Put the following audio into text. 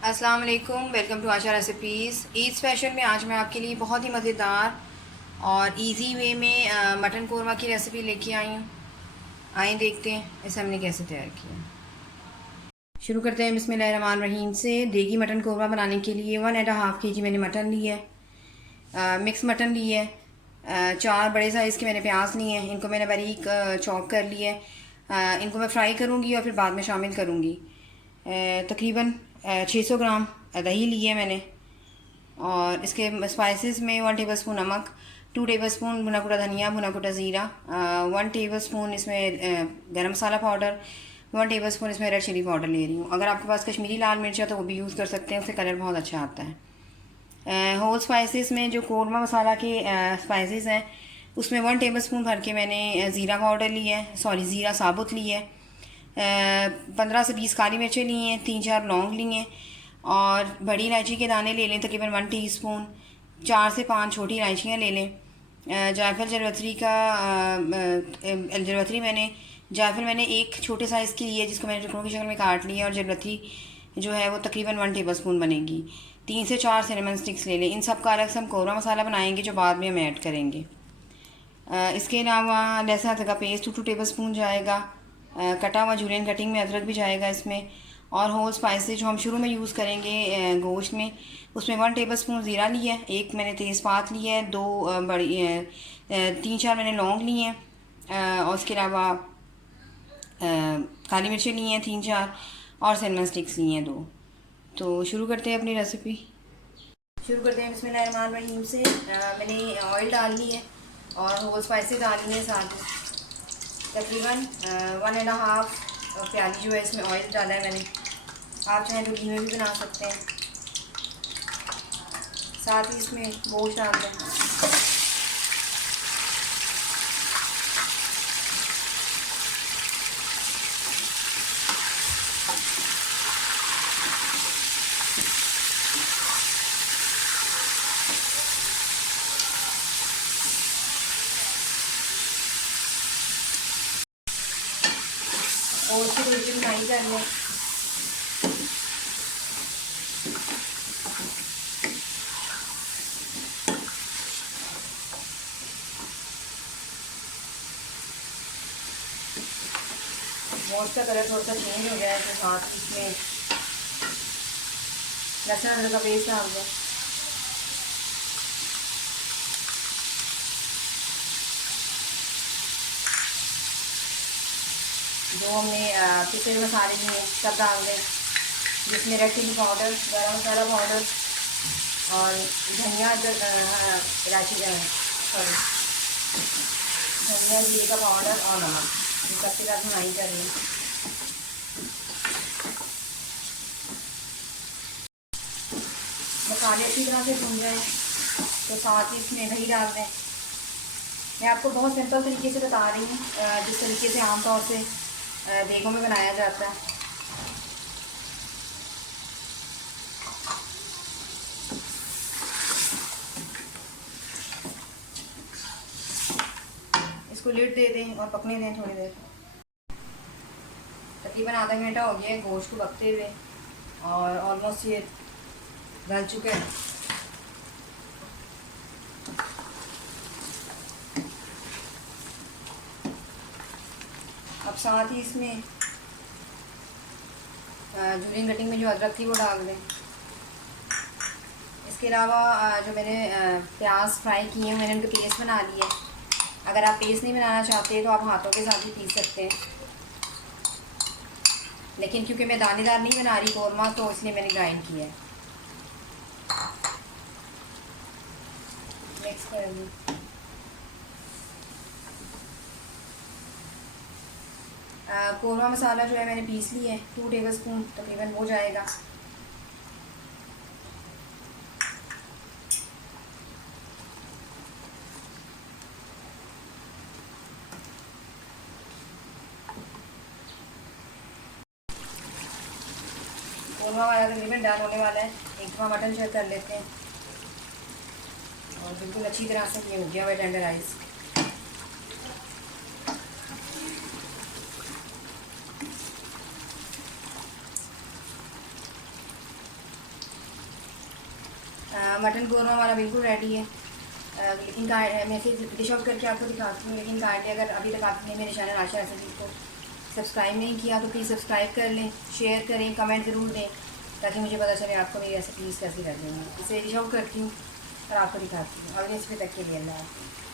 अस्सलाम वालेकुम, welcome to Asha recipes. Eid special में आज मैं आपके लिए बहुत ही मज़ेदार और इजी वे में मटन कोरमा की रेसिपी लेके आई हूँ। आइए देखते हैं इसे हमने कैसे तैयार किया। शुरू करते हैं बिस्मिल्लाहिर्रहमानिर्रहीम से। देगी मटन कोरमा बनाने के लिए 1.5 kg मैंने मटन ली है, मिक्स मटन ली है। 4 बड़े साइज़ के मैंने प्याज लिए हैं, इनको मैंने बारीक चॉप कर लिया है। इनको मैं फ्राई करूँगी और फिर बाद में शामिल करूँगी। तकरीबन 600 ग्राम दही ली है मैंने। और इसके स्पाइसेस में 1 टेबल स्पून नमक, 2 टेबल स्पून भुना कुटा धनिया, भुना कुटा ज़ीरा, 1 टेबल स्पून इसमें गरम मसाला पाउडर, 1 टेबल स्पून इसमें रेड चिली पाउडर ले रही हूँ। अगर आपके पास कश्मीरी लाल मिर्च है तो वो भी यूज़ कर सकते हैं, उससे कलर बहुत अच्छा आता है। होल स्पाइसेस में जो कोरमा मसाला के स्पाइसेस हैं उसमें 1 टेबल स्पून भर के मैंने ज़ीरा पाउडर लिया है, सॉरी ज़ीरा साबुत ली है। 15 से 20 काली मिर्चें ली हैं, 3-4 लौंग ली हैं और बड़ी इलायची के दाने ले लें तकरीबन 1 टीस्पून। 4 से 5 छोटी इलायचियाँ ले लें। जायफल जरवतरी का जरवतरी मैंने जायफल मैंने एक छोटे साइज़ की ली है जिसको मैंने टुकड़ों की शक्ल में काट लिया, और जरवतरी जो है वो तकरीबन 1 टेबल स्पून बनेगी। 3 से 4 सिनेमन स्टिक्स ले लें। इन सब का अलग से हम कोरमा मसाला बनाएंगे जो बाद में हम ऐड करेंगे। इसके अलावा लहसुन अदरक का पेस्ट 2 टेबल स्पून जाएगा। कटा हुआ जूलियन कटिंग में अदरक भी जाएगा इसमें। और होल स्पाइसेस जो हम शुरू में यूज़ करेंगे गोश्त में, उसमें 1 टेबल स्पून ज़ीरा लिया है, 1 मैंने तेज़पात लिया है, 2 बड़ी 3-4 मैंने लौंग लिए हैं, और उसके अलावा काली मिर्चें ली हैं 3-4, और सिनेमन स्टिक्स लिए हैं 2। तो शुरू करते हैं अपनी रेसिपी। शुरू करते हैं बिस्मिल्लाहिर्रहमानिर्रहीम से। मैंने ऑयल डाल ली है और होल स्पाइसेस डालनी है साथ में। तकरीबन 1.5 प्याली जो है इसमें ऑयल डाला है मैंने। आप चाहें तो घी में भी बना सकते हैं। साथ ही इसमें गोश्त डाल दें। और उसकी थोड़ी सी बुनाई कर लें। गोश्त का कलर थोड़ा सा चेंज हो गया है तो साथ इसमें लहसुन अदरक का पेस्ट डाल दें। जो हमने पिसे हुए मसाले लिए सब डाल दें, जिसमें रेड चिली पाउडर, गरम मसाला पाउडर और धनिया इलायची सॉरी धनिया जीरे का पाउडर और नमक, इन सबके साथ बुनाई कर लें। मसाले अच्छी तरह से भून जाए तो साथ ही इसमें दही डाल दें। मैं आपको बहुत सिंपल तरीके से बता रही हूँ, जिस तरीके से आमतौर से देगों में बनाया जाता है। इसको लिड दे दें और पकने दें थोड़ी देर। तकरीबन आधा घंटा हो गया है गोश्त को पकते हुए और ऑलमोस्ट ये गल चुके हैं। अब साथ ही इसमें जूलियन कटिंग में जो अदरक थी वो डाल दें। इसके अलावा जो मैंने प्याज फ्राई किए हैं मैंने उनका पेस्ट बना लिया है। अगर आप पेस्ट नहीं बनाना चाहते तो आप हाथों के साथ भी पीस सकते हैं, लेकिन क्योंकि मैं दानेदार नहीं बना रही कोरमा तो इसलिए मैंने ग्राइंड किया है। मिक्स कर लूँ। कोरमा मसाला जो है मैंने पीस लिया है, 2 टेबल स्पून तकरीबन वो जाएगा। कोरमा वाला तकरीबन डन होने वाला है। एक दफ़ा मटन चेक कर लेते हैं। और बिल्कुल अच्छी तरह से ये हो गया हुआ टेंडराइज। मटन कौरमा हमारा बिल्कुल रेडी है। लेकिन मैं फिर डिश आउट करके आपको दिखाती हूँ। लेकिन काइंडली अगर अभी तक आपने मेरे चैनल आशा रेसिपी को सब्सक्राइब नहीं किया तो प्लीज़ सब्सक्राइब कर लें, शेयर करें, कमेंट ज़रूर दें ताकि मुझे पता चले आपको मेरी रेसिपीज़ कैसी लग रही हैं। इसे डिश आउट करती हूँ और आपको दिखाती हूँ। अगले रेसिपी तक के लिए अल्लाह हाफ़िज़।